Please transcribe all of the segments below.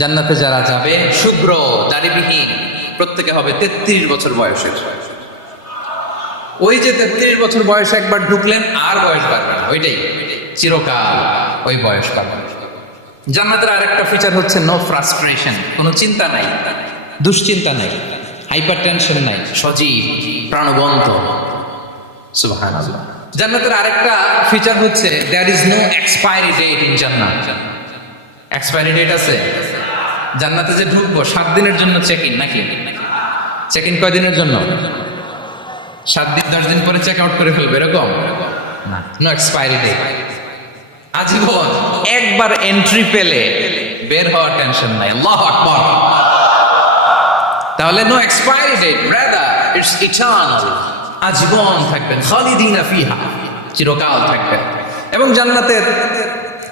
জান্নাতে যারা যাবে শুভ্র দাড়িবিহীন, প্রত্যেকে হবে 33 বছর বয়সের। ওই যে 33 বছর বয়সে একবার ঢুকলেন আর বয়স বাড়বে না, ওইটাই চিরকাল ওই বয়স বাড়বে। জান্নাতের আরেকটা ফিচার হচ্ছে নো ফ্রাস্ট্রেশন, কোনো চিন্তা নাই, দুশ্চিন্তা নাই, হাইপার টেনশন নাই, সজীব প্রাণবন্ত। সুবহানাল্লাহ। জান্নাতের আরেকটা ফিচার হচ্ছে there is no expiry date in জান্নাত। এক্সপায়ারি ডেট আছে? জান্নাতে যে ঢুকবো 7 দিনের জন্য চেক ইন, নাকি চেক ইন কয় দিনের জন্য? 7 দিন 10 দিন পরে চেক আউট করে ফেলবে এরকম না, নো এক্সপায়ারি ডেট, আজীবন। একবার এন্ট্রি পেলে বের হওয়ার টেনশন নাই। আল্লাহু আকবার। তাহলে no expiry date, brother, it's eternal, আজীবন থাকবেন, খালিদিনা ফিহা, চিরকাল থাকবেন। এবং জান্নাতের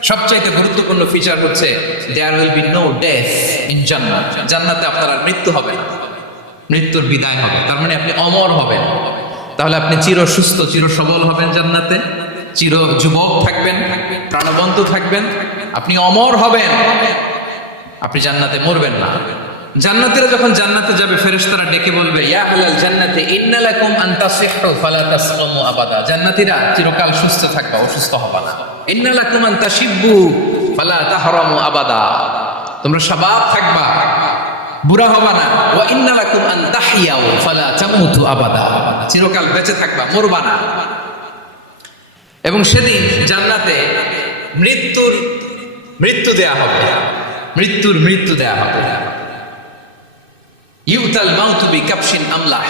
সবচাইতে গুরুত্বপূর্ণ ফিচার হচ্ছে there will be no death in জান্নাত। জান্নাতে আপনার আর মৃত্যু হবে না, মৃত্যুর বিদায় হবে, তার মানে আপনি অমর হবেন। তাহলে আপনি চির সুস্থ, চির সবল হবেন জান্নাতে, চির যুবক থাকবেন, প্রাণবন্ত থাকবেন, আপনি অমর হবেন, আপনি জান্নাতে মরবেন না। জান্নাতীরা যখন জান্নাতে যাবে ফেরেশতারা ডেকে বলবে, ইয়া আহলাল জান্নাতি ইন্না লাকুম আন তাসিহু ফালা তাসকামু আবাদা। জান্নাতীরা চিরকাল সুস্থ থাকবা, অসুস্থ হবা না। ইন্না লাকুম আন তাশিব্বু ফালা তাহরামু আবাদা, তোমরা শাবাব থাকবা, বুড়া হবা না। ওয়া ইন্না লাকুম আন তাহইয়াউ ফালা তামুতু আবাদা, চিরকাল বেঁচে থাকবা, মরবা না। এবং সেদিন জান্নাতে মৃত্যু দেয়া হবে, মৃত্যু দেয়া হবে। ইউতাল মাউতু বিকাবশিন আমলাহ,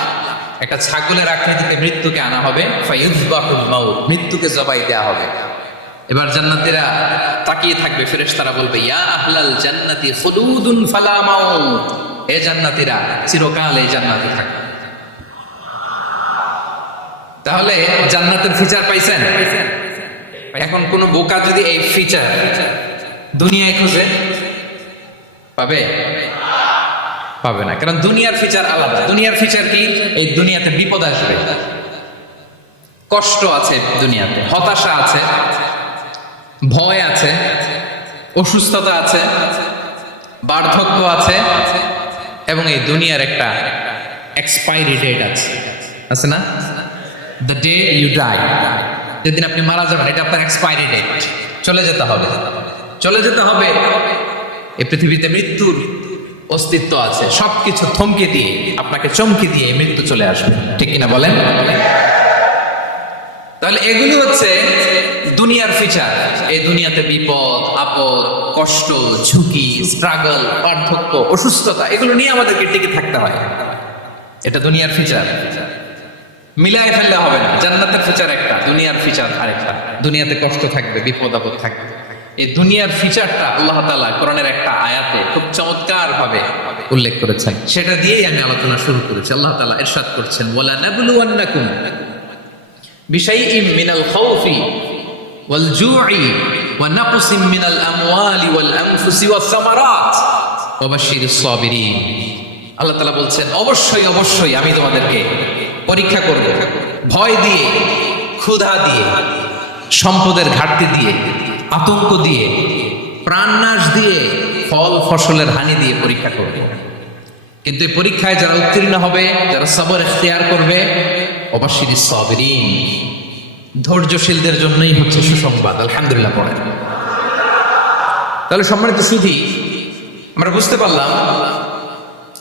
একটা ছাগলের আকৃতিতে মৃত্যুকে আনা হবে। ফায়ুযবাহুল মাউত, মৃত্যুকে জবাই দেয়া হবে। এবার জান্নাতীরা তাকিয়ে থাকবে, ফেরেশতারা বলবে, ইয়া আহলাল জান্নাতি খুলুদুন ফালা মাউত, এ জান্নাতীরা চিরকাল এই জান্নাতে থাকবে। তাহলে জান্নাতের ফিচার পাইছেন? এখন কোন বোকা যদি এই ফিচার দুনিয়ায় খুঁজে পাবে? পাবে না, কারণ দুনিয়ার ফিচার আলাদা। দুনিয়ার ফিচার কি? এই দুনিয়াতে বিপদ আসবে, কষ্ট আছে দুনিয়াতে, হতাশা আছে, ভয় আছে, অসুস্থতা আছে, বার্ধক্য আছে, এবং এই দুনিয়ার একটা এক্সপায়ারি ডেট আছে না? দ্য ডে ইউ ডাই, যেদিন আপনি মারা যাবেন, এটা আপনার এক্সপায়ারি ডেট, চলে যেতে হবে, চলে যেতে হবে। এই পৃথিবীতে মৃত্যুর অস্তিত্ব আছে, সবকিছু থমকে দিয়ে, আপনাকে চমকে দিয়ে মৃত্যু চলে আসবে, ঠিক কিনা বলেন? তাহলে এগুলি হচ্ছে দুনিয়ার ফিচার। এই দুনিয়াতে বিপদ আপদ, কষ্ট, ঝুঁকি, স্ট্রাগল, পার্থক্য, অসুস্থতা, এগুলো নিয়ে আমাদেরকে টিকে থাকতে হয়। এটা দুনিয়ার ফিচার, মিলাই ফেললে হবে না। জান্নাতের ফিচার একটা, দুনিয়ার ফিচার আরেকটা। দুনিয়াতে কষ্ট থাকবে, বিপদ আপদ থাকবে। এই দুনিয়ার ফিচারটা আল্লাহ তাআলা কোরআনের একটা আয়াতে খুব চমৎকার ভাবে উল্লেখ করেছেন, সেটা দিয়েই আমি আলোচনা শুরু করেছি। আল্লাহ তাআলা ইরশাদ করছেন, ওয়ালা নাবলুওয়ান্নাকুম বিশাইইম মিনাল খাউফি ওয়াল জু'i ওয়া নাকসিম মিনাল আমওয়ালি ওয়াল আনফুসি ওয়াস সামারাত ওয়া বাশশিরিস সাবিরিন। আল্লাহ তাআলা বলছেন, অবশ্যই অবশ্যই আমি তোমাদেরকে পরীক্ষা করব, ভয় দিয়ে, ক্ষুধা দিয়ে, সম্পদের ঘাটতি দিয়ে, আতঙ্ক দিয়ে, প্রাণনাশ দিয়ে, ফল ফসলের হানি দিয়ে পরীক্ষা করবে। কিন্তু এই পরীক্ষায় যারা উত্তীর্ণ হবে, যারা সবর ইখতিয়ার করবে, অবশ্যই সাবিরিন, ধৈর্যশীলদের জন্যই হচ্ছে সুসংবাদ। আলহামদুলিল্লাহ পড়েন। তাহলে সম্মানিত সুধী, আমরা বুঝতে পারলাম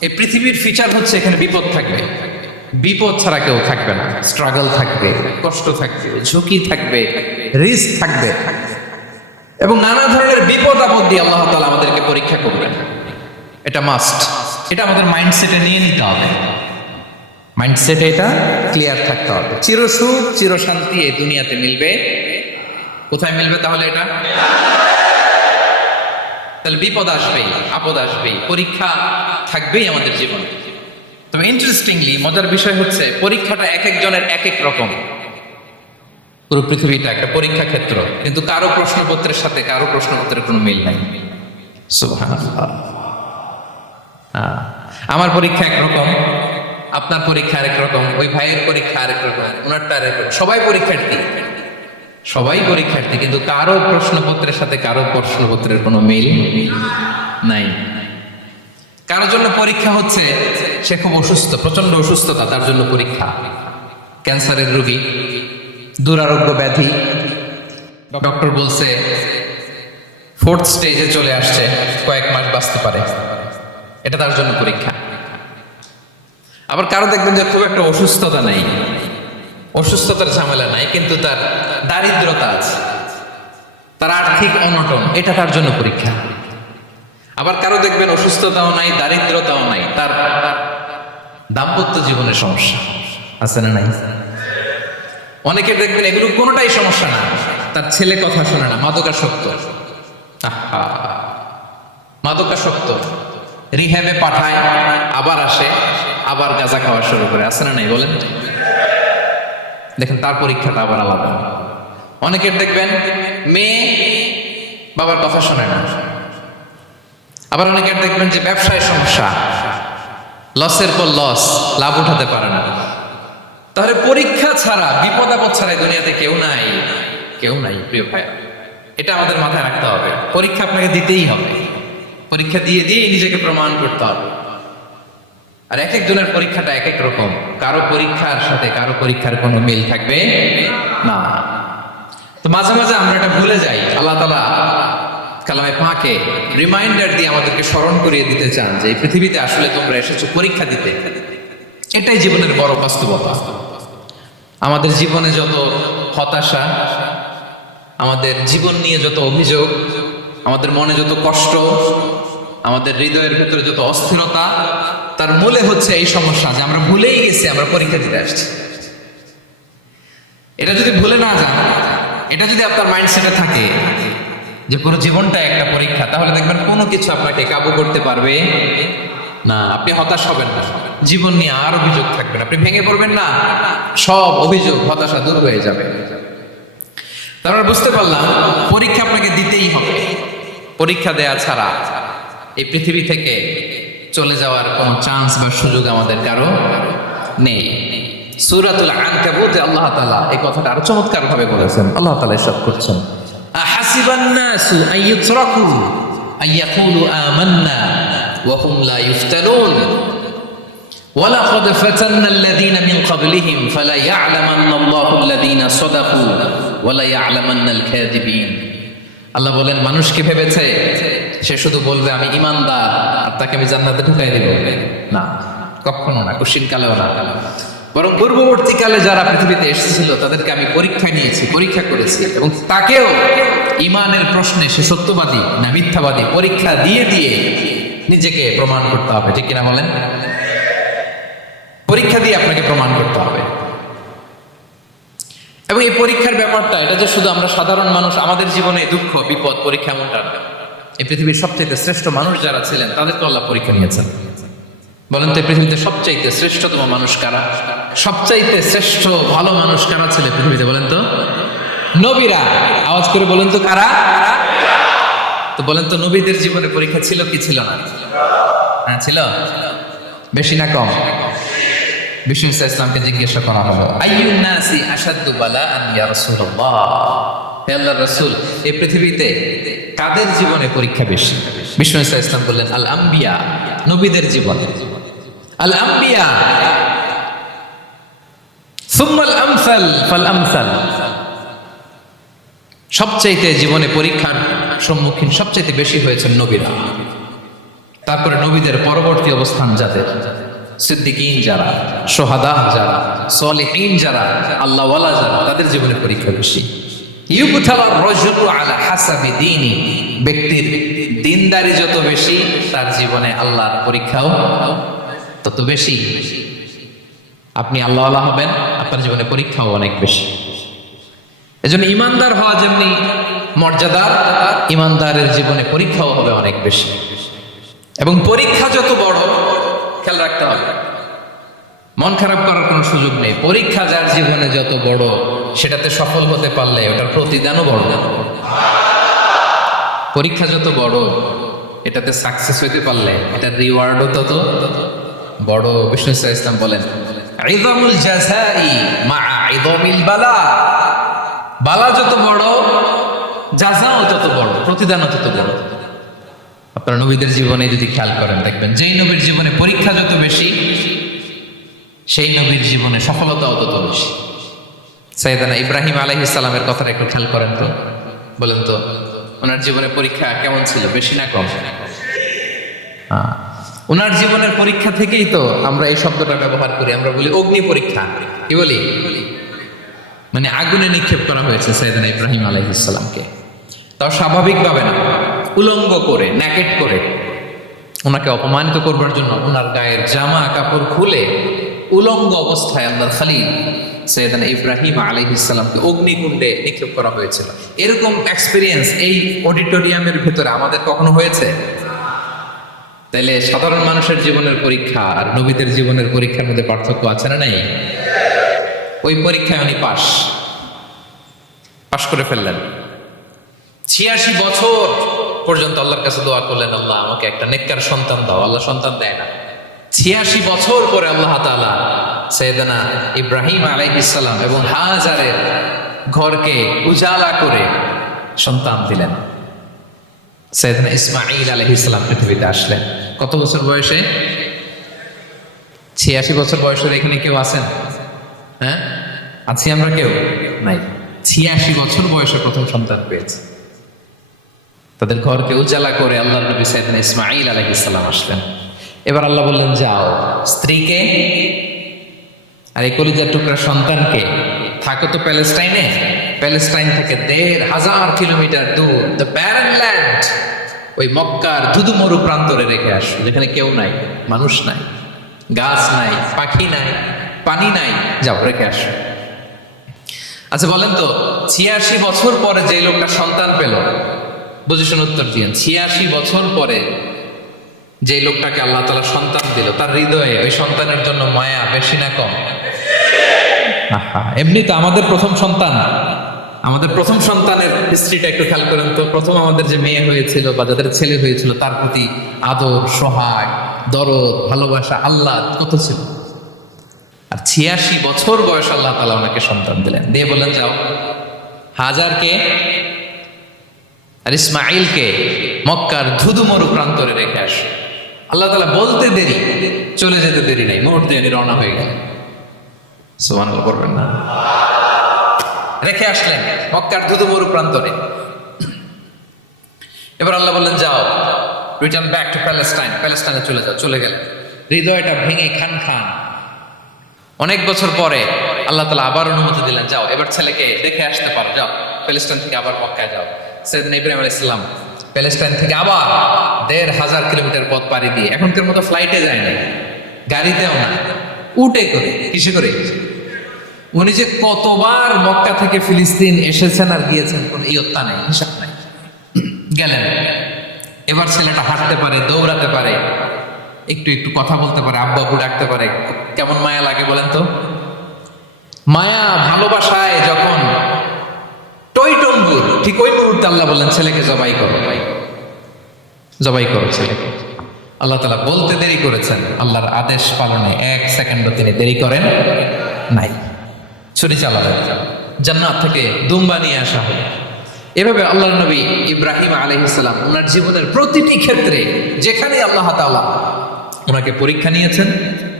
এই পৃথিবীর ফিচার হচ্ছে এখানে বিপদ থাকবে, বিপদ ছাড়া কেউ থাকবে না। স্ট্রাগল থাকবে, কষ্ট থাকবে, ঝুঁকি থাকবে, রিস্ক থাকবে, এবং নানা ধরনের বিপদ আপদ দিয়ে আল্লাহ তাআলা আমাদেরকে পরীক্ষা করবেন। এটা মাস্ট, এটা আমাদের মাইন্ডসেটে নিয়ে নিতে হবে, মাইন্ডসেটে এটা ক্লিয়ার থাকতে হবে। চিরসুখ চিরশান্তি এই দুনিয়াতে মিলবে, কোথায় মিলবে তাহলে? এটা তাহলে বিপদ আসবেই, আপদ আসবেই, পরীক্ষা থাকবেই আমাদের জীবনে। তবে ইন্টারেস্টিংলি মজার বিষয় হচ্ছে পরীক্ষাটা এক একজনের এক এক রকম। পুরো পৃথিবীটা একটা পরীক্ষা ক্ষেত্র, কিন্তু কারো প্রশ্নপত্রের সাথে কারো প্রশ্নপত্রের কোনো মিল নাই। সুবহানাল্লাহ। আমার পরীক্ষা একরকম, আপনার পরীক্ষা আরেক রকম, ওই ভাইয়ের পরীক্ষা আরেক রকম, ওনারটা আরেক রকম। সবাই পরীক্ষার্থী, সবাই পরীক্ষার্থী, কিন্তু কারো প্রশ্নপত্রের সাথে কারো প্রশ্নপত্রের কোনো মিল নাই। কারোর জন্য পরীক্ষা হচ্ছে সে খুব অসুস্থ, প্রচন্ড অসুস্থতা, তার জন্য পরীক্ষা। ক্যান্সারের রোগী, দুরারোগ্য ব্যাধি, ডক্টর বলছে 4th স্টেজে চলে আসছে, কয়েক মাস বাঁচতে পারে, এটা তার জন্য পরীক্ষা। আবার কারো দেখবেন যে খুব একটা অসুস্থতা নাই, অসুস্থতার ঝামেলা নাই, কিন্তু তার দারিদ্রতা আছে, তার আর্থিক অনটন, এটা তার জন্য পরীক্ষা। আবার কারো দেখবেন অসুস্থতাও নাই, দারিদ্রতাও নাই, তার দাম্পত্য জীবনের সমস্যা আছে না নাই? অনেকে দেখবেন এগুলো কোনোটাই সমস্যা না, তার ছেলে কথা শোনে না, মাদকাসক্ত, মাদকাসক্ত, রিহ্যাবে পাঠায়, আবার আসে, আবার গাঁজা খাওয়া শুরু করে, আছে না নাই বলেন? দেখেন তার পরীক্ষাটা আবার আলাদা। অনেকের দেখবেন মেয়ে বাবার কথা শোনে না। আবার অনেকের দেখবেন যে ব্যবসায় সমস্যা, লসের পর লস, লাভ উঠাতে পারে না। তাহলে পরীক্ষা ছাড়া, বিপদ আপদ ছাড়া দুনিয়াতে কেউ নাই, কেউ নাই প্রিয় ভাই। এটা আমাদের মাথায় রাখতে হবে। পরীক্ষা আপনাকে দিতেই হবে, পরীক্ষা দিয়ে দিয়ে নিজেকে প্রমাণ করতে হবে। আর এক একজনের পরীক্ষাটা এক এক রকম, কারো পরীক্ষার সাথে কারো পরীক্ষার কোনো মিল থাকবে না। তো মাঝে মাঝে আমরা এটা ভুলে যাই। আল্লাহ তাআলা কালামে পাকে রিমাইন্ডার দিয়ে আমাদেরকে স্মরণ করিয়ে দিতে চান যে এই পৃথিবীতে আসলে তোমরা এসেছো পরীক্ষা দিতে। এটাই জীবনের বড় বাস্তবতা। আমাদের জীবনে যত হতাশা, আমাদের জীবন নিয়ে যত অভিযোগ, আমাদের মনে যত কষ্ট, আমাদের হৃদয়ের ভেতরে যত অস্থিরতা, তার মূলে হচ্ছে এই সমস্যা যে আমরা ভুলেই গেছি আমরা পরীক্ষা দিতে আসছি। এটা যদি ভুলে না যান, এটা যদি আপনার মাইন্ডসেটে থাকে যে পুরো জীবনটা একটা পরীক্ষা, তাহলে দেখবেন কোনো কিছু আপনাকে কাবু করতে পারবে না। আপনি হতাশ হবেন না, জীবন নিয়ে আর অভিযোগ থাকবে না, আপনি ভেঙে পড়বেন না, সব অভিযোগ হতাশা দূর হয়ে যাবে। তারপর বুঝতে পারলাম পরীক্ষা আপনাকে দিতেই হবে। পরীক্ষা দেয়া ছাড়া এই পৃথিবী থেকে চলে যাওয়ার কোনো চান্স বা সুযোগ আমাদের কারো নেই। সূরাতুল আনকাবুতে আল্লাহ তাআলা এই কথাটা আরো চমৎকার ভাবে বলেছেন। আল্লাহ তাআলা ইরশাদ করছেন, আহাসিবান নাসু আইয়ুতরাকু আইয়াকুলু আমান্না ওয়া হুম লা ইফতানুন ওয়ালাকাদ ফাতান্না আল্লাযীনা মিন ক্বাবলিহিম ফালা ইয়া'লামান্না আল্লাহু আল্লাযীনা সাদাকু ওয়া লা ইয়া'লামান্নাল কাযিবিন। আল্লাহ বলেন, মানুষ কি ভেবেছে সে শুধু বলবে আমি ঈমানদার আর তাকে আমি জান্নাতে ঢুকাই দেব? না, কখনো না, কোশ্চিন কালেও না। বরং পূর্ববর্তীকালে যারা পৃথিবীতে এসেছিল তাদেরকে আমি পরীক্ষা নিয়েছি, পরীক্ষা করেছি, এবং তাকেও ঈমানের প্রশ্নে সে সত্যবাদী না মিথ্যাবাদী পরীক্ষা দিয়ে দিয়ে নিজেকে প্রমাণ করতে হবে। ঠিক কিনা বলেন? পরীক্ষা দিয়ে আপনাকে প্রমাণ করতে হবে। এবং এই পরীক্ষার ব্যাপারটা, এটা যে শুধু আমরা সাধারণ মানুষ আমাদের জীবনে দুঃখ বিপদ পরীক্ষা এমনটা না। এই পৃথিবীর সবচেয়ে শ্রেষ্ঠ মানুষ যারা ছিলেন তাদেরকে আল্লাহ পরীক্ষা নিয়েছেন। বলেন তো, পৃথিবীতে সবচাইতে শ্রেষ্ঠতম মানুষ কারা? সবচাইতে শ্রেষ্ঠ ভালো মানুষ কারা ছিল পৃথিবীতে? বলেন তো, নবীরা। আওয়াজ করে বলেন তো কারা? তো বলেন তো, নবীদের জীবনে পরীক্ষা ছিল কি ছিল না? হ্যাঁ ছিল। বেশি না কম? বিষ্ণু ইসলামকে জিজ্ঞাসা করা হলো, আইয়ুন নাসি আশাদ্দু বালাআন ইয়া রাসূলুল্লাহ, হে আল্লাহর রাসূল, এই পৃথিবীতে কাদের জীবনে পরীক্ষা বেশি? বিষ্ণু ইসলাম বললেন, আল আম্বিয়া, নবীদের জীবনে। আল আম্বিয়া সুম্মাল আমসাল ফাল আমসাল, সবচাইতে জীবনে পরীক্ষার সম্মুখীন সবচাইতে বেশি হয়েছেন নবীরা। তারপরে নবীদের পরবর্তী অবস্থান যাদের, সিদ্দিকীন যারা, সোহাদা যারা, সলিহিন যারা, আল্লাহওয়ালা যারা, তাদের জীবনে পরীক্ষা বেশি। ইউবতালা রাজুলু আলা হাসাবি দীনি, ব্যক্তির দিনদারি যত বেশি তার জীবনে আল্লাহর পরীক্ষাও তত বেশি। আপনি আল্লাহওয়ালা হবেন, আপনার জীবনে পরীক্ষাও অনেক বেশি। এজন্য ইমানদার হওয়া যেমনি মর্যাদার, ইমানদারের জীবনে পরীক্ষাও হবে অনেক বেশি। এবং পরীক্ষা যত বড়, খেয়াল রাখতে হবে, মন খারাপ করার কোনো সুযোগ নেই। পরীক্ষা যার জীবনে যত বড়, সেটাতে সফল হতে পারলে ওটার প্রতিদানও বড়। পরীক্ষা যত বড়, এটাতে সাকসেস হইতে পারলে এটার রিওয়ার্ডও তত বড়। বিষ্ণু ইসলাম বলেন, ইযামুল জাযাই মা'a ইযামিল বালা, বালা যত বড় জাযাও তত বড়, প্রতিদানও তত বড়। আপনারা নবীদের জীবনে যদি খেয়াল করেন দেখবেন যেই নবীর জীবনে পরীক্ষা যত বেশি সেই নবীর জীবনে সফলতাও তত বেশি। সাইয়েদানা ইব্রাহিম আলাইহিস সালামের কথাটা একটু খেয়াল করেন তো, বলেন তো ওনার জীবনে পরীক্ষা কেমন ছিল, বেশি না কম? ওনার জীবনের পরীক্ষা থেকেই তো আমরা এই শব্দটা ব্যবহার করি, আমরা বলি অগ্নি পরীক্ষা। কি বলি? মানে আগুনে নিক্ষেপ করা হয়েছে সাইয়েদানা ইব্রাহিম আলাইহিস সালামকে, তাও স্বাভাবিকভাবে না, উলঙ্গ করে, ন্যাকেট করে ওনাকে অপমানিত করবার জন্য ওনার গায়ের জামা কাপড় খুলে উলঙ্গ অবস্থায় আল্লাহর খলিল সাইয়েদানা ইব্রাহিম আলাইহিস সালামকে অগ্নিকুণ্ডে নিক্ষেপ করা হয়েছিল। এরকম এক্সপেরিয়েন্স এই অডিটোরিয়ামের ভেতরে আমাদের কখনো হয়েছে? তাইলে সাধারণ মানুষের জীবনের পরীক্ষা আর নবীদের জীবনের পরীক্ষার মধ্যে পার্থক্য আছে না নাই? ওই পরীক্ষায় উনি পাশ করে ফেললেন। 86 বছর পর্যন্ত আল্লাহর কাছে দোয়া করলেন, আল্লাহ আমাকে একটা নেককার সন্তান দাও। আল্লাহ সন্তান দেয় না। 86 বছর পরে আল্লাহ তাআলা সাইয়েদানা ইব্রাহিম আলাইহিস সালাম এবং হাজারের ঘরকে উজালা করে সন্তান দিলেন। সাইয়েদনা ইসমাঈল আলাইহিস সালাম পৃথিবীতে আসলেন কত বছর বয়সে? 86 বছর বয়সের এখানে কেউ আছেন? হ্যাঁ, আছি আমরা? কেউ নাই। 86 বছর বয়সে প্রথম সন্তান পেয়েছে। তাদের ঘরকে উজালা করে আল্লাহর নবী সাইয়েদনা ইসমাঈল আলাইহিস সালাম আসলেন। এবার আল্লাহ বললেন, যাও স্ত্রীকে আর এই কলিজার টুকরা সন্তানকে, থাকো তো প্যালেস্টাইনে, প্যালেস্টাইন থেকে 1,500 কিলোমিটার দূর দ্য ব্যারেন ল্যান্ড, ওই মক্কার ধুধু মরু প্রান্তরে রেখে আসো, যেখানে কেউ নাই, মানুষ নাই, গাছ নাই, পাখি নাই, পানি নাই, যাও রেখে আসো। আচ্ছা বলেন তো, 86 বছর পরে যে লোকটা সন্তান পেল, বুঝে শুনে উত্তর দিয়েন, 86 বছর পরে যে লোকটাকে আল্লাহ তাআলা সন্তান দিল, তার হৃদয়ে ওই সন্তানের জন্য মায়া বেশি না কম? এমনি তো আমাদের প্রথম সন্তানের হিস্ট্রিটা একটু খেয়াল করেন তো। প্রথম আমাদের যে মেয়ে হয়েছিল বা যাদের ছেলে হয়েছিল, তার প্রতি আদর, সোহাগ, দরদ, ভালোবাসা, আল্লাহ কত ছিল। আর 86 বছর বয়স আল্লাহ তাআলা ওনাকে সন্তান দিলেন, দিয়ে বললেন, যাও হাজারকে আর ইসমাঈলকে মক্কার ধুধু মরু প্রান্তরে রেখে আসো। আল্লাহ তাআলা বলতে দেরি, চলে যেতে দেরি নাই, মুহূর্তে উনি রওনা হয়ে গেলেন। সুবহানাল্লাহ বলবেন না? রেখে আসলেন মক্কার ধুধু মরু প্রান্তরে। এবার আল্লাহ বললেন, যাও রিটার্ন ব্যাক টু প্যালেস্টাইন, প্যালেস্টাইনে চলে যাও। চলে গেলেন, হৃদয়টা ভেঙে খান। অনেক বছর পরে আল্লাহ তাআলা আবার অনুমতি দিলেন, যাও এবার ছেলেকে দেখে আসতে পারো, যাও প্যালেস্টাইন থেকে আবার মক্কায় যাও। সাইয়েদনা ইব্রাহিম আলাইহিস সালাম প্যালেস্টাইন থেকে আবার 1,500 কিলোমিটার পথ পাড়ি দিয়ে, এখনকার মতো ফ্লাইটে যায় না, গাড়িতেও না, উটে করে। কিসে করে? উনি যে কতবার মক্কা থেকে ফিলিস্তিন এসেছেন আর গিয়েছেন কোনো ইয়ত্তা নেই, হিসাব নাই। গেলেন, এবার ছেলেটা হাঁটতে পারে, দৌড়াতে পারে, একটু কথা বলতে পারে, আব্বু আব্বু ডাকতে পারে। কেমন মায়া লাগে বলেন তো? মায়া ভালোবাসায় যখন টইটম্বুর, ঠিক ওই মুহূর্তে আল্লাহ বললেন, ছেলেকে জবাই করো ছেলেকে। আল্লাহ তাআলা বলতে দেরি করেছেন, আল্লাহর আদেশ পালনে 1 সেকেন্ডও তিনি দেরি করেন নাই। ছুরি চালালেন, জান্নাত থেকে দুম্বা নিয়ে আসা হলো। এভাবে আল্লাহর নবী ইব্রাহিম আলাইহিস সালাম ওনার জীবনের প্রতিটি ক্ষেত্রে যেখানে আল্লাহ তাআলা ওনাকে পরীক্ষা নিয়েছেন,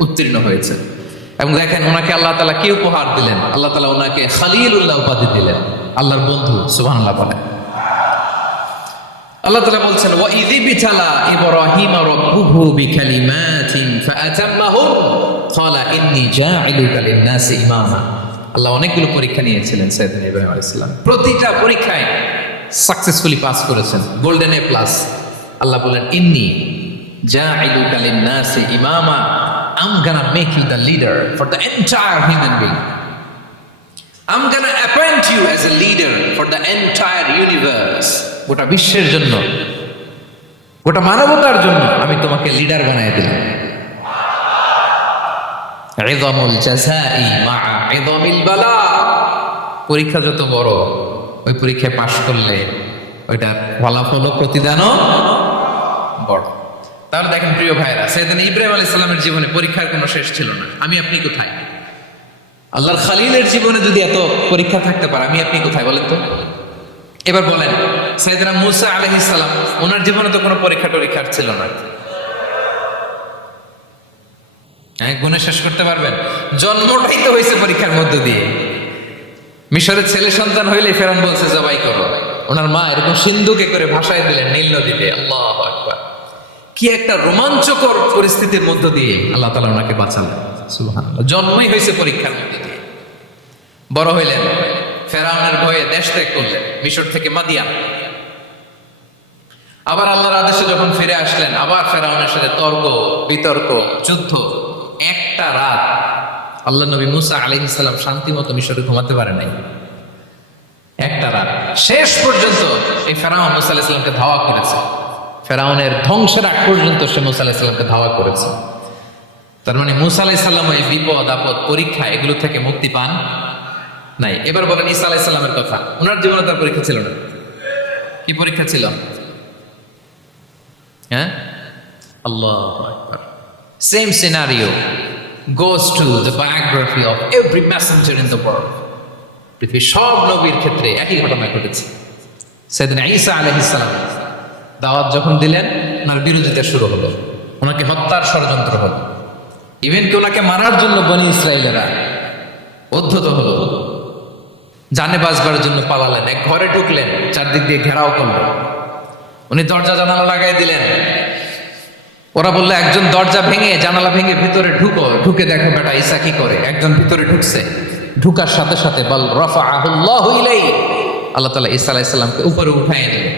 উত্তীর্ণ হয়েছেন। এবং দেখেন ওনাকে আল্লাহ তাআলা কি উপহার দিলেন। আল্লাহ তাআলা ওনাকে খলিলুল্লাহ উপাধি দিলেন, আল্লাহর বন্ধু। সুবহানাল্লাহ বলেন। আল্লাহ তাআলা বলছেন, ওয়া ইযি বিতালা ইব্রাহিম রাব্বুহু বিকালিমাতিন ফাআতাম্মাহুন ক্বালা ইন্নী জাঈলুকা লিন-নাসি ইমামা। আল্লাহ অনেকগুলো পরীক্ষা নিয়েছিলেন সাইয়েদনা ইব্রাহিম আলাইহিস সালাম, প্রতিটা পরীক্ষায় সাকসেসফুলি পাস করেছেন, গোল্ডেন এ প্লাস। আল্লাহ বলেন, ইন্নী জাঈলুকা লিন-নাসি ইমামা, I'm gonna make you the leader for the entire human being. I'm gonna appoint you as a leader for the entire universe. গোটা বিশ্বের জন্য, গোটা মানবতার জন্য আমি তোমাকে লিডার বানিয়ে দিলাম। ইযামুল জাযাই মা ইযামিল বালা। পরীক্ষা যত বড়, ওই পরীক্ষায় পাশ করলে ওইটা ফলাফল প্রতিদানও বড়। তাহলে দেখেন প্রিয় ভাইরা, সাইয়েদনা ইব্রাহিম আলাইহিস সালামের জীবনে পরীক্ষার কোনো শেষ ছিল না। আমি আপনি কোথায়? আল্লাহর খলিলের জীবনে যদি এত পরীক্ষা থাকতে পারে, আমি আপনি কোথায় বলেন তো? এবার বলেন, সাইয়েদনা মূসা আলাইহিস সালাম, ওনার জীবনে তো কোনো পরীক্ষা টরীক্ষা ছিল না। হ্যাঁ, গুণে শেষ করতে পারবেন? জন্মটাই তো হয়েছে পরীক্ষার মধ্য দিয়ে। মিশরের ছেলে সন্তান হইলে ফেরাউন বলছে জবাই করো। ওনার মা এরকম সিন্ধুকে করে ভাসায় দিলেন নীল নদীতে। আল্লাহু আকবার! কি একটা রোমাঞ্চকর পরিস্থিতির মধ্য দিয়ে আল্লাহ তাআলা ওনাকে বাঁচালেন। সুবহানাল্লাহ। জন্মই হয়েছে পরীক্ষার মধ্য দিয়ে। বড় হইলেন, ফেরাউনের ভয়ে দেশ ত্যাগ করলেন, মিশর থেকে মাদিয়ান। আবার আল্লাহর আদেশে যখন ফিরে আসলেন, আবার ফেরাউনের সাথে তর্ক বিতর্ক, যুদ্ধ। একটা রাত আল্লাহ নবী মুসা আলাইহিস সালাম শান্তি মতো মিশরে ঘুমাতে পারে নাই। একটা রাত। শেষ পর্যন্ত এই ফেরাউন মুসা আলাইহিস সালামকে ধাওয়া করেছে। ফেরাউনের ধ্বংসের আগ পর্যন্ত সে মুসা আলাইহিস সালামকে ধাওয়া করেছে। তার মানে মুসা আলাইহিস সালাম এই বিপদ আপদ পরীক্ষা এগুলো থেকে মুক্তি পান নাই। এবার বলেন ঈসা আলাইহিস সালামের কথা। ওনার জীবনে তার পরীক্ষা ছিল না? কি পরীক্ষা ছিল? হ্যাঁ, আল্লাহু আকবার। Same scenario goes to the biography of every messenger in the world. পৃথিবীর সব নবীর ক্ষেত্রে একই ঘটনা ঘটেছে। সাইয়েদনা ঈসা আলাইহিস সালাম দাওয়াত যখন দিলেন, ওনার বিরোধিতা শুরু হলো, ওনাকে হত্যার ষড়যন্ত্র হলো। ইভেন কি ওনাকে মারার জন্য বনি ইসরায়েলেরা উদ্ধত হলো। জানে বাঁচবার জন্য পালালেন, এক ঘরে ঢুকলেন, চারদিক দিয়ে ঘেরাও করলেন। উনি দরজা জানালা লাগাই দিলেন। ওরা বললো একজন দরজা ভেঙে জানালা ভেঙে ভিতরে ঢুকো, ঢুকে দেখো বেটা ঈসা কি করে। একজন ভিতরে ঢুকছে, ঢুকার সাথে সাথে বল রাফাআহুল্লাহু ইলাইহি, আল্লাহ তাআলা ঈসা আলাইহিস সালামকে উপরে উঠায় নিলেন।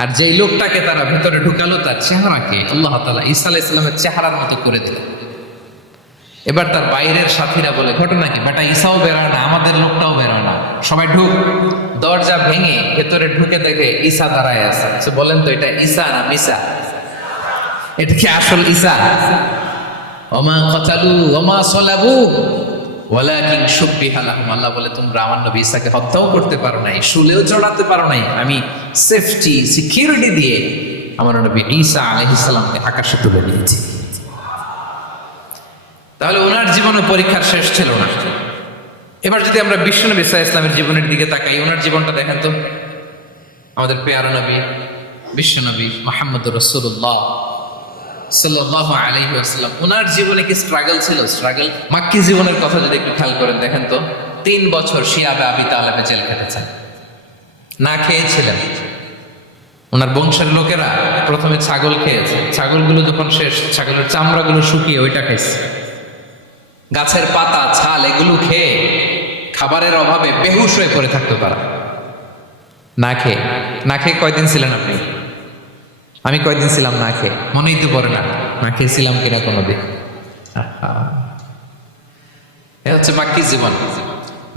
আর যেই লোকটাকে তারা ভিতরে ঢুকালো তার চেহারাকে আল্লাহ তাআলা ঈসা আলাইহিস সালামের চেহারার মতো করে দিলেন। এবার তার বাইরের সাথীরা বলে ঘটনা কি, বেটা ঈসাও বেরোয় না, আমাদের লোকটাও বেরোয় না, সবাই ঢুক। দরজা ভেঙে ভেতরে ঢুকে দেখে ঈসা দাঁড়ায় আছে। সে বলেন তো এটা ঈসা না মিসা? এটা কি আসল ঈসা? ওমা কাতালু ওমা সালাবু ওয়ালাকিন শুববিহা লাহুম। আল্লাহ বলে তোমরা আমার নবী ঈসাকে হত্যাও করতে পারো নাই, শুলেও চড়াতে পারো নাই, আমি সেফটি সিকিউরিটি দিয়ে আমার নবী ঈসা আলাইহিস সালামকে আকাশে তুলে নিয়েছি। তাহলে ওনার জীবনে পরীক্ষার শেষ ছিল না। এবার যদি আমরা বিশ্বনবী সাল্লাল্লাহু আলাইহি ওয়াসাল্লামের জীবনের দিকে তাকাই, ওনার জীবনটা দেখেন তো। আমাদের প্রিয় নবী বিশ্বনবী মুহাম্মদুর রাসূলুল্লাহ সাল্লাল্লাহু আলাইহি ওয়াসাল্লাম, ওনার জীবনে কি স্ট্রাগল ছিল? স্ট্রাগল। মাক্কি জীবনের কথা যদি একটু খেয়াল করেন দেখেন তো, 3 বছর শিয়াবে আবি তালেবে জেল কেটেছেন, না খেয়েছিলেন। ওনার বংশের লোকেরা প্রথমে ছাগল খেয়েছে, ছাগলগুলো যখন শেষ, ছাগলের চামড়াগুলো শুকিয়ে ওইটা খাইছে। গাছের পাতা ছাল এগুলো খেয়ে খাবারের অভাবে বেহুশ হয়ে পড়ে থাকতো তারা। না খেয়ে কয়দিন ছিলেন আপনি? আমি কয়দিন ছিলাম না খেয়ে? মনেই তো পড়ে না, না খেয়েছিলাম কিনা কোনোদিন। এ হচ্ছে মাক্কি জীবন।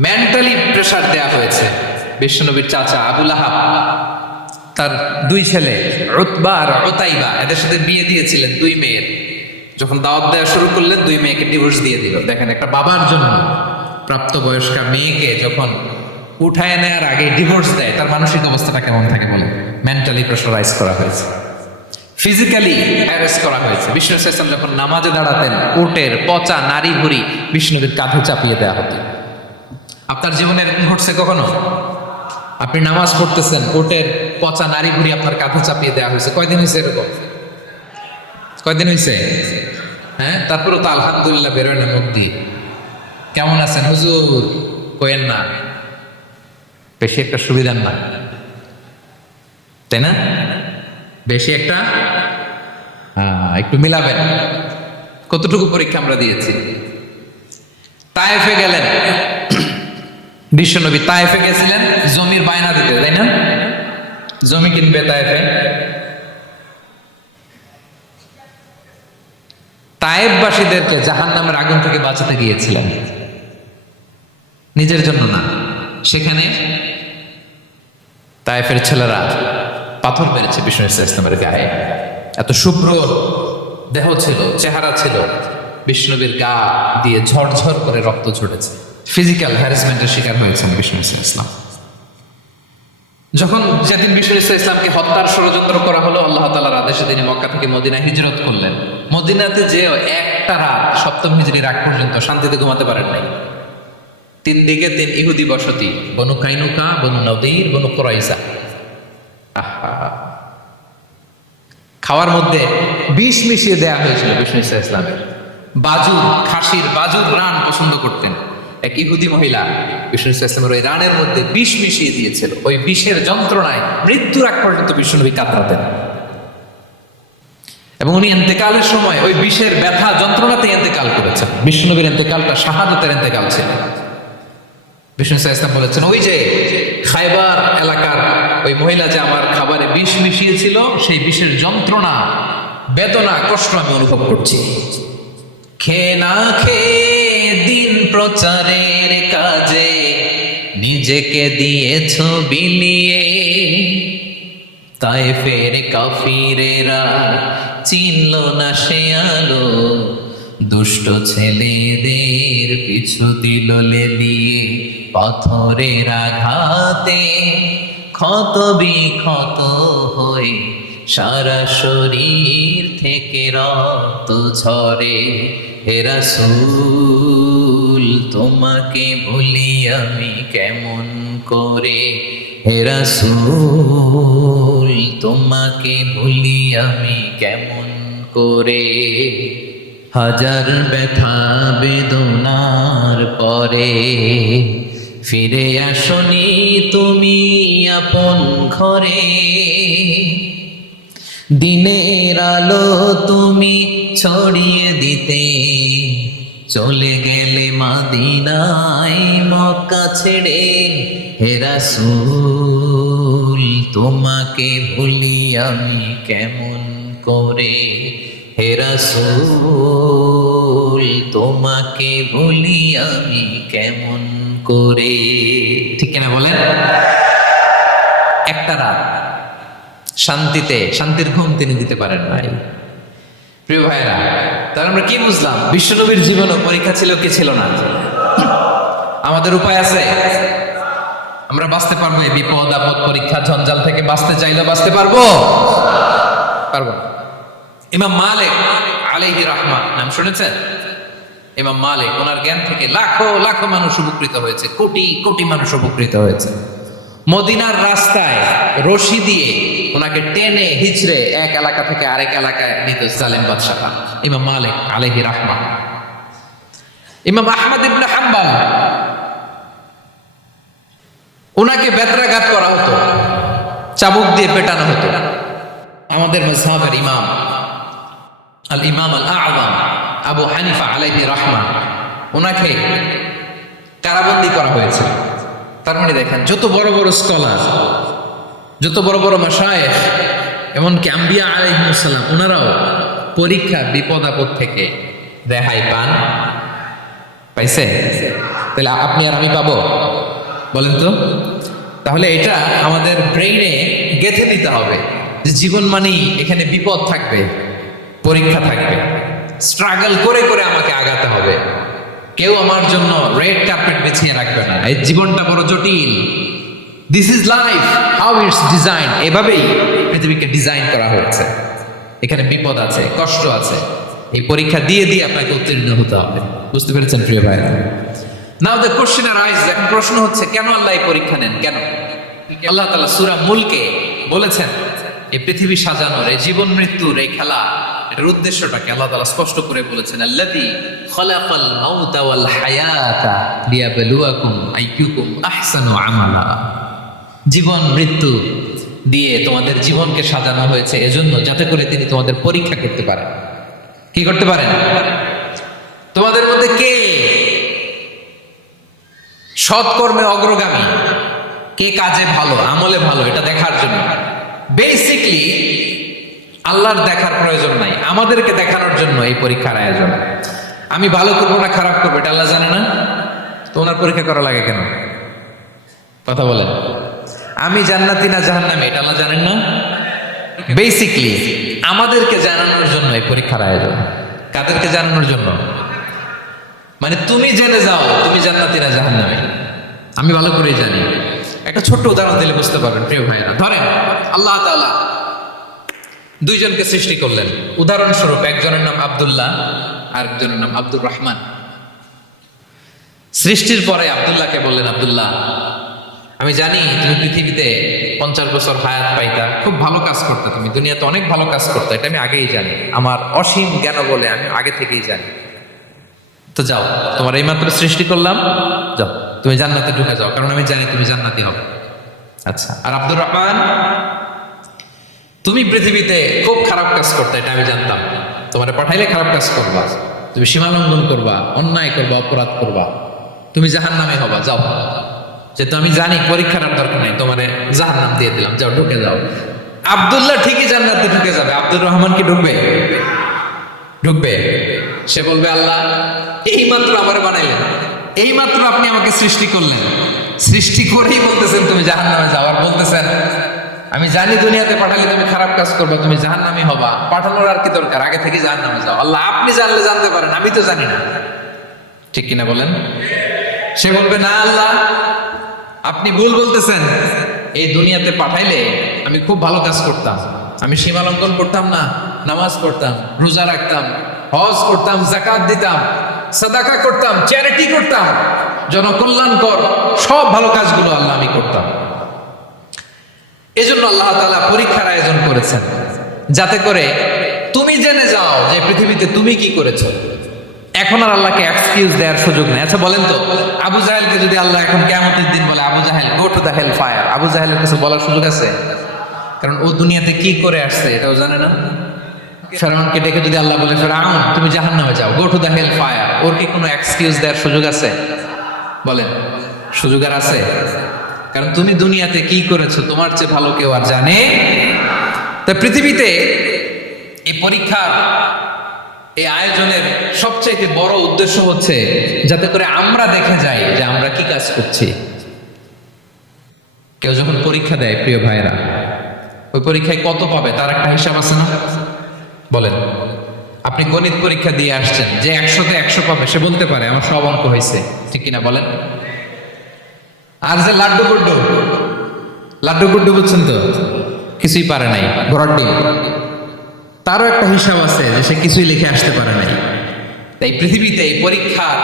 মেন্টালি প্রেসার দেয়া হয়েছে। বিশ্বনবীর চাচা আবু লাহাব, তার 2 ছেলে উতবা আর উতাইবা, এদের সাথে বিয়ে দিয়েছিলেন 2 মেয়ের। যখন দাওয়াত দেওয়া শুরু করলেন 2 মেয়েকে ডিভোর্স দিয়ে দিল। দেখেন, একটা বাবার জন্য প্রাপ্তবয়স্কা মেয়েকে যখন উঠায় নেওয়ার আগে ডিভোর্স দেয়, তার মানসিক অবস্থাটা কেমন থাকে বলে? মেন্টালি প্রেসারাইজ করা হয়েছে, ফিজিক্যালি হ্যারাস করা হয়েছে। বিষ্ণু সাল্লাল্লাহু আলাইহি ওয়াসাল্লাম যখন নামাজে দাঁড়াতেন, উটের পচা নারী ভুঁড়ি বিষ্ণুবীর কাঁধে চাপিয়ে দেওয়া হতো। আপনার জীবনে এরকম ঘটছে কখনো? আপনি নামাজ পড়তেছেন, উটের পচা নারী ভুঁড়ি আপনার কাঁধে চাপিয়ে দেওয়া হয়েছে। কয়দিন হয়েছে এরকম? কয়দিন হয়েছে? হ্যাঁ, তারপরেও তো আলহামদুলিল্লাহ বেরোয় না মুখ দিয়ে। কেমন আছেন হুজুর? কইেন না, বেশি একটা সুবিধার না, তাই না? বেশি একটা একটু মিলাবেন। কতটুকু পরীক্ষা আমরা দিয়েছি। তায়েফে গেলেন বিশ্বনবী, তায়েফে গেছিলেন জমির বায়না দিতে, তাই না? জমি কিনবে তায়েফে। তায়েফবাসীদেরকে জাহান্নামের আগুন থেকে বাঁচাতে গিয়েছিলেন, নিজের জন্য না। সেখানে তায়েফের ছেলেরা পাথর মেরেছে বিষ্ণু ইসলামের গায়ে। এত শুভ্র দেহ ছিল, চেহারা ছিল, বিষ্ণুবীর গা দিয়ে ঝরঝর করে রক্ত ঝরেছে। ফিজিক্যাল হ্যারাসমেন্টের শিকার হয়েছেন বিষ্ণু ইসলাম। যখন যেদিন বিষ্ণু ইসলামকে হত্যার ষড়যন্ত্র করা হলো, আল্লাহ তাআলার আদেশে তিনি মক্কা থেকে মদিনা হিজরত করলেন। মদিনাতে যে একটা রাত, 7ম হিজরির আগ পর্যন্ত শান্তিতে ঘুমাতে পারেন নাই। তিন দিকে তিন ইহুদি বসতি, বনু কাইনুকা, বনু নদীর, বনু কুরাইজা। আহা, খাওয়ার মধ্যে বিষ মিশিয়ে দেয়া হয়েছিল বিষ্ণু ইসলামের। বাজুর, খাসির বাজুর রান পছন্দ করতেন। এক ইহুদি মহিলা বিষ্ণু ইসলামের ওই রানের মধ্যে বিষ মিশিয়ে দিয়েছিল। ওই বিষের যন্ত্রণায় মৃত্যুর আগ পর্যন্ত বিষ্ণুনবী কাতরাতেন, এবং উনি ইন্তেকালের সময় ওই বিষের ব্যথা যন্ত্রণাতে ইন্তেকাল করেছেন। বিষ্ণুনবীর ইন্তেকালটা শাহাদাতের ইন্তেকাল ছিল। বিষ্ণু ইসলাম বলেছেন, ওই যে খায়বার এলাকার ওই মহিলা যে আমার খাবারে বিষ মিশিয়েছিল, সেই বিষের যন্ত্রণা, বেদনা, কষ্ট আমি অনুভব করছি। খেয়ে না খেয়ে দিন প্রচারের কাজে নিজেকে দিয়েছ বিলিয়ে, তায়েফের কাফিরেরা চিনল না সে আলো, দুষ্ট ছেলেদের পিছু দিল লেলিয়ে, পাথরের আঘাতে ক্ষত বিক্ষত হয়ে সারা শরীর থেকে রক্ত ঝরে। হে রাসূল তোমাকে ভুলি আমি কেমন করে, হে রাসূল তোমাকে ভুলি আমি কেমন করে। হাজার ব্যথা বেদনার পরে ফিরে আসনি তুমি আপন ঘরে, দিনের আলো তুমি ছড়িয়ে দিতে চলে গেলে মদিনায় মক্কা ছেড়ে। হে রাসূল তোমাকে ভুলি আমি কেমন করে, হে রাসূল তোমাকে ভুলি আমি কেমন করে। ঠিক কিনা বলেন? একটা রাত শান্তিতে, শান্তির ঘুম তিনি দিতে পারেন নাই। প্রিয় ভাইরা, তাহলে আমরা কি বুঝলাম? বিশ্বনবীর জীবনও পরীক্ষা ছিল কি ছিল না? আমাদের উপায় আছে? আমরা বাঁচতে পারবো এই বিপদ আপদ পরীক্ষা ঝঞ্ঝাল থেকে? বাঁচতে চাইলে বাঁচতে পারবো? পারবো। ইমাম মালিক আলাইহি রাহমাহ নাম শুনেছেন? ইমাম মালিক, ওনার জ্ঞান থেকে লাখো লাখো মানুষ উপকৃত হয়েছে, কোটি কোটি মানুষ উপকৃত হয়েছে। মদিনার রাস্তায় রশি দিয়ে ওনাকে টেনে হিচড়ে এক এলাকা থেকে আরেক এলাকায় নিত জালেম বাদশাহ ইমাম মালিক আলাইহি রাহমাহ। ইমাম আহমদ ইবনে হাম্বল, ওনাকে বেত্রাঘাত করা হতো, চাবুক দিয়ে পেটানো হতো। আমাদের মাযহাবের ইমাম আল ইমাম আল আযম আবু হানিফা আলাইহি রাহমাহ, ওনাকে কারাবন্দী করা হয়েছে। তার মানে দেখেন, যত বড় বড় স্কলার, যত বড় বড় মাশায়েখ, এমনকি আম্বিয়া আলাইহিস সালাম, ওনারাও পরীক্ষা বিপদ আপদ থেকে রেহাই পান। পাইছে? তাহলে আপনি আর আমি পাবো? বলেন তো। তাহলে এটা আমাদের ব্রেইনে গেঁথে দিতে হবে যে জীবন মানেই এখানে বিপদ থাকবে, পরীক্ষা থাকবে, স্ট্রাগল করে করে আমাকে আগাতে হবে। কেউ আমার জন্য রেড কার্পেট বিছিয়ে রাখবে না। এই জীবনটা বড় জটিল। This is life, how it's design. এভাবেই পৃথিবীকে ডিজাইন করা হয়েছে। এখানে বিপদ আছে, কষ্ট আছে। এই পরীক্ষা দিয়ে দিয়ে আপনাকে উত্তীর্ণ হতে হবে। বুঝতে পেরেছেন প্রিয় ভাইরা? নাও দ্য কোশ্চেন আরাইজ, এখন প্রশ্ন হচ্ছে, কেন আল্লাহ এই পরীক্ষা নেন? কেন? আল্লাহ তাআলা সূরা মুলকে বলেছেন, এই পৃথিবী সাজানোর, এই জীবন মৃত্যুর এই খেলা, এটার উদ্দেশ্যটাকে আল্লাহ তাআলা স্পষ্ট করে বলেছেন, আল্লাযী খালাকাল মাউতা ওয়াল হায়াতা লিয়াবলুয়াকুম আইয়ুকুম আহসানু আমালা। জীবন মৃত্যু দিয়ে তোমাদের জীবনকে সাজানো হয়েছে এজন্য, যাতে করে তিনি তোমাদের পরীক্ষা করতে পারেন। কি করতে পারেন? তোমাদের মধ্যে কে সৎকর্মে অগ্রগামী, কে কাজে ভালো, আমলে ভালো, এটা দেখার জন্য। বেসিকলি আল্লাহর দেখার প্রয়োজন নাই, আমাদেরকে দেখানোর জন্য এই পরীক্ষার আয়োজন। আমি ভালো করবো না খারাপ করবো এটা আল্লাহ জানে না? তো ওনার পরীক্ষা করা লাগে কেন? কথা বলেন। আমি জান্নাতি না জাহান্নামী এটা আল্লাহ জানেন না? বেসিকলি আমাদেরকে জানানোর জন্য এই পরীক্ষার আয়োজন। কাদেরকে জানানোর জন্য? মানে তুমি জেনে যাও তুমি জান্নাতি না জাহান্নামী। আমি ভালো করেই জানি। একটা ছোট্ট উদাহরণ দিলে বুঝতে পারবেন প্রিয় ভাইরা। ধরেন আল্লাহ তাআলা দুইজনকে সৃষ্টি করলেন। উদাহরণস্বরূপ একজনের নাম আব্দুল্লাহ আর একজনের নাম আব্দুর রহমান। সৃষ্টির পরে আব্দুল্লাহকে বললেন, আব্দুল্লাহ, আমি জানি তুমি পৃথিবীতে 50 বছর হায়াত পাইতা, খুব ভালো কাজ করতে, তুমি দুনিয়াতে অনেক ভালো কাজ করতে, এটা আমি আগেই জানি, আমার অসীম জ্ঞান বলে আমি আগে থেকেই জানি। তো যাও, তোমার এইমাত্র সৃষ্টি করলাম, যাও তুমি জান্নাতে ঢুকে যাও, কারণ আমি জানি তুমি জান্নাতি হবে। আচ্ছা, আর আব্দুর রহমান, তুমি পৃথিবীতে খুব খারাপ কাজ করতে, এটা আমি জানতাম, তোমার পাঠাইলে খারাপ কাজ করবা, তুমি সীমালঙ্ঘন করবা, অন্যায় করবা, অপরাধ করবা, তুমি জাহান্নামে হবা, যাও। যেহেতু আমি জানি পরীক্ষার আর দরকার নেই, তোমার জাহান্নাম দিয়ে দিলাম, যাও ঢুকে যাও। আব্দুল্লাহ ঠিকই জান্নাতে ঢুকে যাবে, আব্দুর রহমান কি ঢুকবে? ঢুকবে। সে বলবে, আল্লাহ এইমাত্র আমার বানাইলেন, এইমাত্র আপনি আমাকে সৃষ্টি করলেন, সৃষ্টি করেই বলতেছেন তুমি জাহান্নামে যাও, আর বলতেছেন আমি জানি দুনিয়াতে পাঠালে তুমি খারাপ কাজ করবে, তুমি জাহান্নামী হবা, পাঠানোর আর কি দরকার, আগে থেকে জাহান্নামে যাও। আল্লাহ আপনি জানলে জানতে পারেন, আমি তো জানি না। ঠিক কিনা বলেন? সে বলবে, না আল্লাহ আপনি ভুল বলতেছেন, এই দুনিয়াতে পাঠাইলে আমি খুব ভালো কাজ করতাম, আমি সীমালঙ্ঘন করতাম না, নামাজ পড়তাম, রোজা রাখতাম, হজ করতাম, যাকাত দিতাম, সাদাকা করতাম, চ্যারিটি করতাম, জনকল্যাণকর সব ভালো কাজগুলো আল্লাহ আমি করতাম। এজন্য আল্লাহ তাআলা পরীক্ষার আয়োজন করেছেন, যাতে করে তুমি জেনে যাও যে পৃথিবীতে তুমি কি করেছো। এখন আর আল্লাহকে এক্সকিউজ দেওয়ার সুযোগ নেই। আচ্ছা বলেন তো, আবু জাহেলকে যদি আল্লাহ এখন কিয়ামতের দিন বলে, Abu Jahl go to the hell fire, আবু জাহেলের কিছু বলার সুযোগ আছে? কারণ ও দুনিয়াতে কি করে আসছে এটাও জানে না। ফেরাউনকে ডেকে যদি আল্লাহ বলে, ফেরাউন তুমি জাহান্নামে যাও, go to the hell fire, ওর কি কোনো এক্সকিউজ দেওয়ার সুযোগ আছে? বলেন, সুযোগ আর আছে? কারণ তুমি দুনিয়াতে কি করেছো তোমার চেয়ে ভালো কেউ আর জানে। তা পৃথিবীতে এই পরীক্ষার এই আয়োজনের সবচেয়ে বড় উদ্দেশ্য হচ্ছে যাতে করে আমরা দেখে যাই যে আমরা কি কাজ করছি। কেউ যখন পরীক্ষা দেয় প্রিয় ভাইরা, ওই পরীক্ষায় কত পাবে তার একটা হিসাব আছে না? বলেন, আপনি গণিত পরীক্ষা দিয়ে আসছেন, যে 100-তে 100 পাবে সে বলতে পারে আমার সব অঙ্ক হয়েছে, ঠিক কিনা বলেন? আর যে লাড্ডু গুড্ডু বুঝছেন তো, কিছুই পারে নাই, ঘোড়ার ডিম, তারও একটা হিসাব আছে যে সে কিছুই লিখে আসতে পারে নাই। তাই পৃথিবীতে এই পরীক্ষার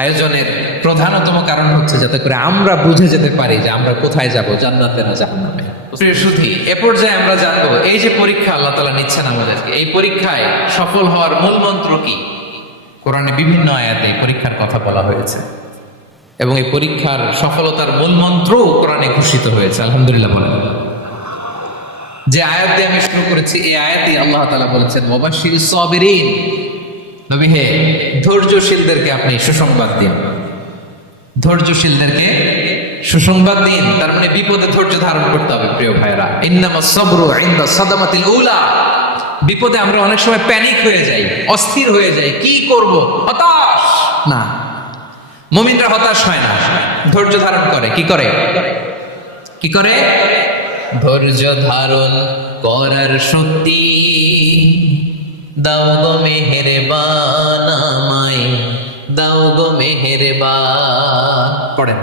আয়োজনের প্রধানতম কারণ হচ্ছে যাতে করে আমরা বুঝে যেতে পারি যে আমরা কোথায় যাব, জান্নাতে না জাহান্নামে। প্রিয় সুধী, এ পর্যায়ে আমরা জানবো এই যে পরীক্ষা আল্লাহ তাআলা নিচ্ছেন আমাদেরকে, এই পরীক্ষায় সফল হওয়ার মূল মন্ত্র কি? কোরআনে বিভিন্ন আয়াতে পরীক্ষার কথা বলা হয়েছে এবং এই পরীক্ষার সফলতার মূল মন্ত্র কোরআনে ঘোষিত হয়েছে। আলহামদুলিল্লাহ বলেন। যে আয়াত দিয়ে আমি শুরু করেছি, এই আয়াতে আল্লাহ তাআলা বলেছেন, ওয়াবাশশিরিস সাবিরিন, নবী হে ধৈর্যশীলদেরকে আপনি সুসংবাদ দিন, ধৈর্যশীলদেরকে সুসংবাদ দিন। তার মানে বিপদে ধৈর্য ধারণ করতে হবে প্রিয় ভাইরা। ইন্নামাস সাবরু ইনদা সাদামাতিল উলা, বিপদে আমরা অনেক সময় প্যানিক হয়ে যাই, অস্থির হয়ে যাই, কি করব, হতাশ না। মুমিনরা হতাশ হয় না, ধৈর্য ধারণ করে। কি করে? কি করে? ধৈর্য ধারণ করার শক্তি দাও গো মেহেরবান, আমায় দাও গো মেহেরবান। পড়েন,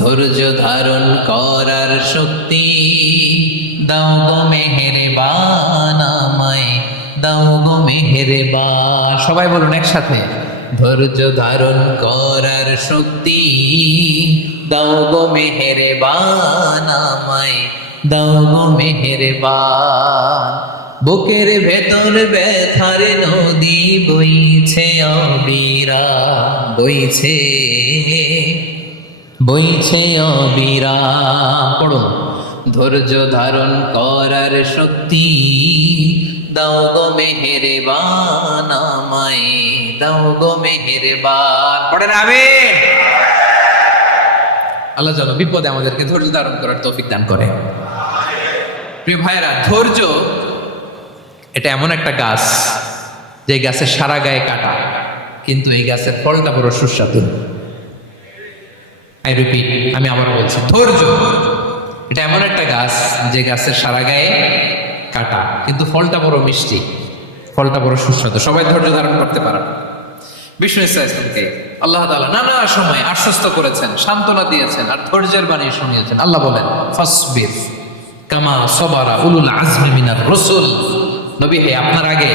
ধৈর্য ধারণ করার শক্তি দাও গো মেহেরবান, আমায় দাও গো মেহেরবান। সবাই বলুন একসাথে, ধৈর্য ধারণ করার শক্তি দাও গো মেহেরবান, আমায় দাও গো মেহেরবান। বুকের ভেতর ব্যথার নদী বইছে অবিরাম, বইছে অবিরাম। পড়ুন, ধৈর্য ধারণ করার শক্তি দাও গো মেহেরবান, আমায় দাও গো মেহেরবান। পড়েন আমিন। আল্লাহ যেন বিপদে আমাদেরকে ধৈর্য ধারণ করার তৌফিক দান করে। প্রিয় ভাইরা, ধৈর্য এটা এমন একটা গাছ যে গাছের সারা গায়ে কাটা, কিন্তু এই গাছের ফলটা বড় সুস্বাদু। আই রিপিট, আমি আবার বলছি, ধৈর্য এটা এমন একটা গাছ যে গাছের সারা গায়ে কাটা, কিন্তু ফলটা বড় মিষ্টি, ফলটা বড় সুস্বাদু। সবাই ধৈর্য ধারণ করতে পারে। বিষ্ণু ইসলামকে আল্লাহ তাআলা নানা সময় আশ্বস্ত করেছেন, সান্ত্বনা দিয়েছেন, আর ধৈর্যের বাণী শুনিয়েছেন। আল্লাহ বলেন, ফাসবির কামা সাবারা উলুল আজমি মিনার রাসূল, নবী হে আপনার আগে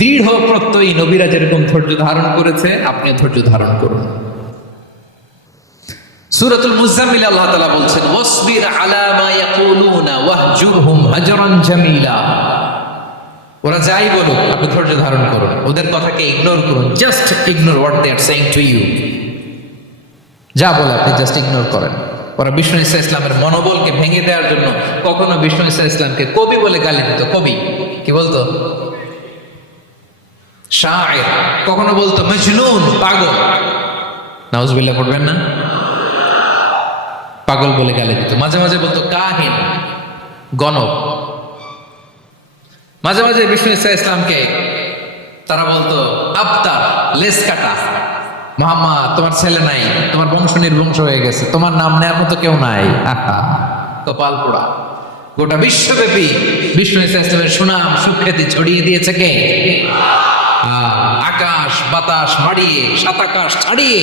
দৃঢ় প্রত্যয়ী নবীরা যেরকম ধৈর্য ধারণ করেছে, আপনি ধৈর্য ধারণ করুন। সূরাতুল মুজাম্মিল আল্লাহ তাআলা বলছেন ওয়াসবির আলা মা ইয়াকুলুনা ওয়াহজুরহুম হাজরান জামিলা। ওরা যাই বলুক আপনি ধৈর্য ধারণ করুন, ওদের কথাকে ইগনোর করুন, just ignore what they are saying to you. যা বলে আপনি জাস্ট ইগনোর করেন। ওরা বিষ্ণু ঈসা ইসলামের মনোবলকে ভেঙে দেওয়ার জন্য কখনো বিষ্ণু ঈসা ইসলামকে কবি বলে গালি দিত। কবি কি বলতো? শায়ের। কখনো বলতো মজনুন, পাগল। নাউজুবিল্লাহ পড়বেন না? পাগল বলে গালি দিত। মাঝে মাঝে বলতো কাহিন, গণক। মাঝে মাঝে বিষ্ণু ঈসা ইসলামকে তারা বলতো আবতার, লেস কাটা। মুহাম্মদ তোমার ছেলে নাই, তোমার বংশ নির্বংশ হয়ে গেছে, তোমার নাম নেওয়ার মতো কেউ নাই। আহা, কপাল পোড়া। গোটা বিশ্বব্যাপী বিষ্ণু ঈসা ইসলামের সুনাম সুখ্যাতি ছড়িয়ে দিয়েছে কে? আকাশ বাতাস মাড়িয়ে, সাত আকাশ ছাড়িয়ে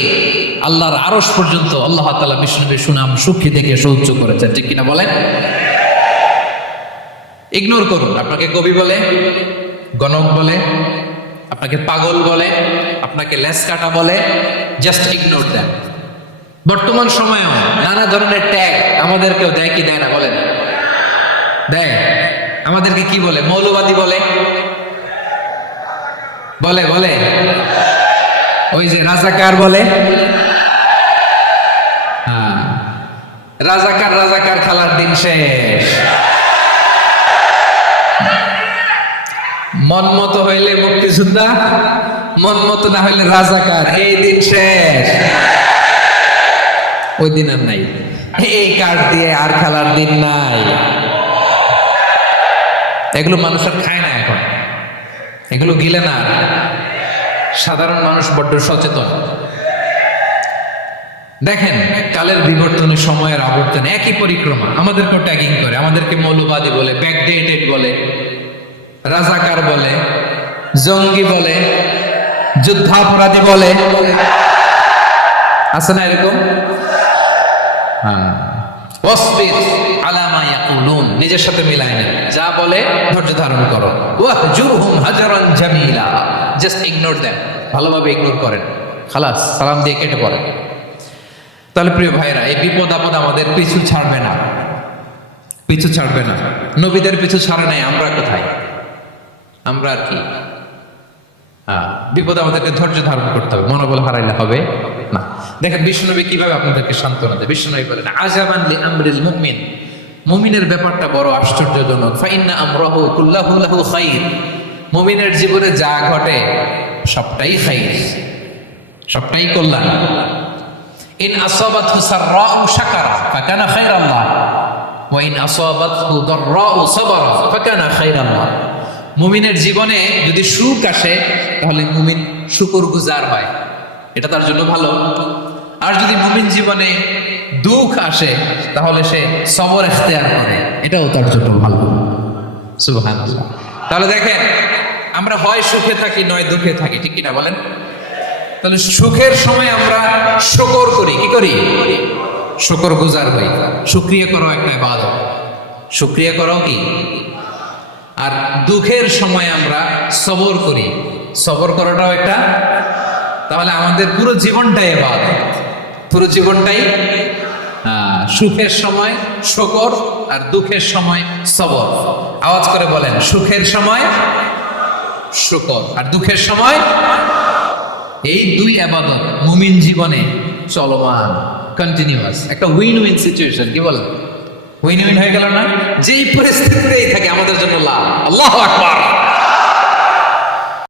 আল্লাহর আরশ পর্যন্ত আল্লাহ তাআলা বিষ্ণুর সুনাম সুখ্যাতি দেখে সহ্য করেছেন। ঠিক কিনা বলেন? ইগনোর করুন। আপনাকে কবি বলে, গণক বলে, আপনাকে পাগল বলে, আপনাকে লেস কাটা বলে, জাস্ট ইগনোর দেন। বর্তমান সময়েও নানা ধরনের ট্যাগ আমাদেরকেও দেয় কি দেয় না বলেন? দেয়। আমাদেরকে কি বলে? মৌলবাদী বলে, বলে বলে ওই যে রাজাকার বলে। রাজাকার রাজাকার খেলার দিন শেষ। মন মতো হইলে মুক্তিযোদ্ধা, মন মতো না হইলে রাজাকার, এই দিন শেষ। ওই দিন আর নাই, এই কার্ড দিয়ে আর খেলার দিন নাই। এগুলো মানুষ আর খায় না এখন, এগুলো গিলে না। সাধারণ মানুষ বড্ড সচেতন। দেখেন কালের বিবর্তনে, সময়ের আবর্তনে একই পরিক্রমা আমাদেরকে ট্যাগিং করে, আমাদেরকে মৌলবাদী বলে, ব্যাকডেটেড বলে, রাজাকার বলে, জঙ্গি বলে, যুদ্ধাপরাধী বলে। আছে না এরকম? ওয়াসবির আলা মা ইয়াকুলুন, নিজের সাথে মিলায় না, যা বলে ধৈর্য ধারণ করো। ওয়াহজুরহুম হাজরান জামিলা, জাস্ট ইগনোর দেন, ভালোভাবে ইগনোর করেন, খালাস, সালাম দিয়ে কেটে পড়েন। তাহলে প্রিয় ভাইরা, এই বিপদ আপদ আমাদের পিছু ছাড়বে না, পিছু ছাড়বে না। নবীদের পিছু ছাড়ে নাই, আমরা কোথায়? আমরা আর কি? বিপদ আমাদেরকে ধৈর্য ধারণ করতে হবে, মনোবল হারাইলে হবে না। দেখেন বিশ্বনবী কিভাবে আপনাদেরকে সান্ত্বনা দেয়। বিশ্বনবী বলেন আজাবান লি আমরিল মুমিন, মুমিনের ব্যাপারটা বড় আশ্চর্যজনক। ফাইন্না আমরাহু কুল্লাহু লাহু খাইর, মুমিনের জীবনে যা ঘটে সবটাই খাইর, সবটাই কল্যাণ। ইন আসাবাতহু সাররাউ শাকারা ফাকানা খাইরান লাহ ওয়া ইন আসাবাতহু দাররাউ সাবারা ফাকানা খাইরান লাহ। মুমিনের জীবনে যদি সুখ আসে তাহলে মুমিন শুকরগুজার হয়, এটা তার জন্য ভালো। আর যদি মুমিন জীবনে দুঃখ আসে তাহলে সে সবর ইখতিয়ার করে, এটাও তার জন্য ভালো। সুবহানাল্লাহ। তাহলে দেখেন আমরা হয় সুখে থাকি নয় দুঃখে থাকি, ঠিক কিনা বলেন? তাহলে সুখের সময় আমরা শুকর করি, কি করি? শুকরগুজার হই। শুকরিয়া করাও একটা ইবাদত, শুকরিয়া করাও কি? আর দুঃখের সময় আমরা সবর করি, সবর করাটাও একটা। তাহলে আমাদের পুরো জীবনটাই ইবাদত, পুরো জীবনটাই সুখের সময় শুকর আর দুঃখের সময় সবর। আওয়াজ করে বলেন, সুখের সময় শুকর আর দুঃখের সময়। এই দুই ইবাদত মুমিন জীবনে চলমান, কন্টিনিউয়াস, একটা উইন উইন সিচুয়েশন। কি বলেন? উইন উইন হয়ে গেল না? যেই পরিস্থিতিতেই থাকে আমাদের জন্য লাভ। আল্লাহু আকবার।